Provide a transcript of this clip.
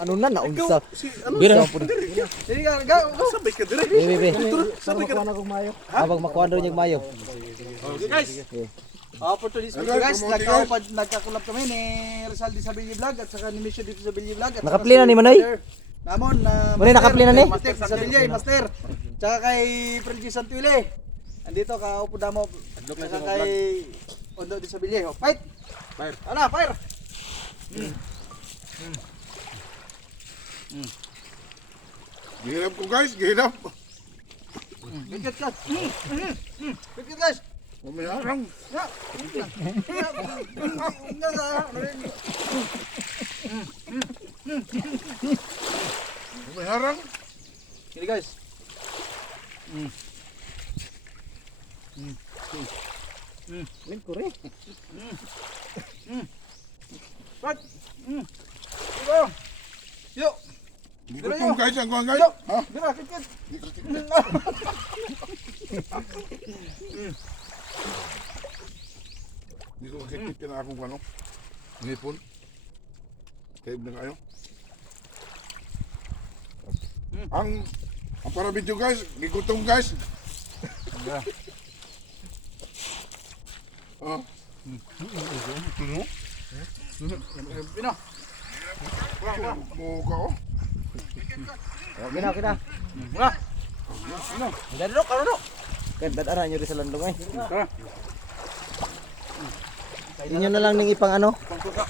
Ano na naunsa? Bira. Sige ka, sabay ka dire. Bebe. Sabay ka. Habang makuha daw niya mayo. Okay guys. For today's video guys, nagkakulap kami ni Rizal di sa Billy Vlog at saka ni Misho dito sa Billy Vlog. At Nakapli na ni Manoy? Namon na Manoy nakapli na ni? Master sa Billy, Master. Tsaka kay Freddy Santuile. Andito ka upo damo. Tsaka kay Ondo di sa Billy. Fight. Fire. Ana, fire. Gihirap ko guys, gihirap. Bigat ka. Bigat guys. Mamayarang. Mamayarang. Ini guys. Win ko rin. Pat. Yo. Yo. Gigutom guys, ang kuhan guys. Yo. Ha? Dira, kit. Hindi ko makikita na akong ano. Ngipon. Kaib na kayo. Ang para video guys, gigutom guys. Ah. Pino. Buka oh. Okay na, okay na. Mga. Dadok, karunok. Kaya dadara nyo rin sa landong ay. Inyo na lang ning ipang ano? Pangsuka.